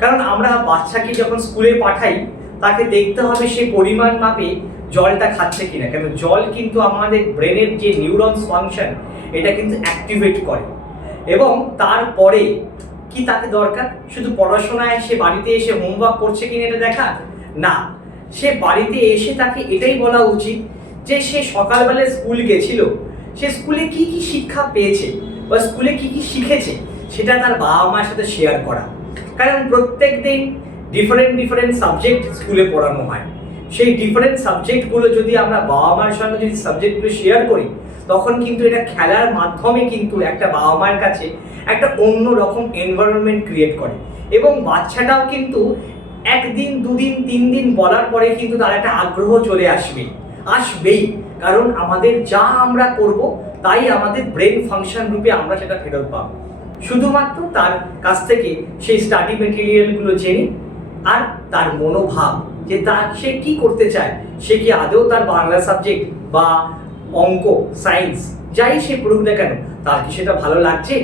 কারণ আমরা বাচ্চাকে যখন স্কুলে পাঠাই তাকে দেখতে হবে সে পরিমাণ মাপে জলটা খাচ্ছে কিনা, কেন জল কিন্তু আমাদের ব্রেনের যে নিউরনস ফাংশন এটা কিন্তু অ্যাক্টিভেট করে। এবং তারপরে কি তাকে দরকার শুধু পড়াশোনায় সে বাড়িতে এসে হোমওয়ার্ক করছে কিনা এটা দেখা না, সে বাড়িতে এসে তাকে এটাই বলা উচিত যে সে সকালবেলায় স্কুল গেছিল, সে স্কুলে কি কি শিক্ষা পেয়েছে বা স্কুলে কি কি শিখেছে সেটা তার বাবা মার সাথে শেয়ার করা। কারণ প্রত্যেক দিন ডিফারেন্ট সাবজেক্ট স্কুলে পড়ানো হয়, সেই ডিফারেন্ট সাবজেক্টগুলো যদি আমরা বাবা মার সঙ্গে যদি সাবজেক্টগুলো শেয়ার করি তখন কিন্তু এটা খেলার মাধ্যমে কিন্তু একটা বাবা মার কাছে একটা অন্য রকম এনভায়রনমেন্ট ক্রিয়েট করে। এবং বাচ্চাটাও কিন্তু একদিন দুদিন 3 দিন বলার পরে কিন্তু তার একটা আগ্রহ চলে আসবেই, কারণ আমাদের যা আমরা করব তাই আমাদের ব্রেন ফাংশন রূপে আমরা সেটা ফেরত পাবো। শুধুমাত্র তার কাছ থেকে সেই স্টাডি মেটেরিয়ালগুলো জেনে আর তার মনোভাব যে সে কি করতে চায়, সে কি আদৌ তার বাংলা সাবজেক্ট বা অঙ্ক সায়েন্স যাই সে পড়ুক না কেন তার কি সেটা ভালো লাগছে।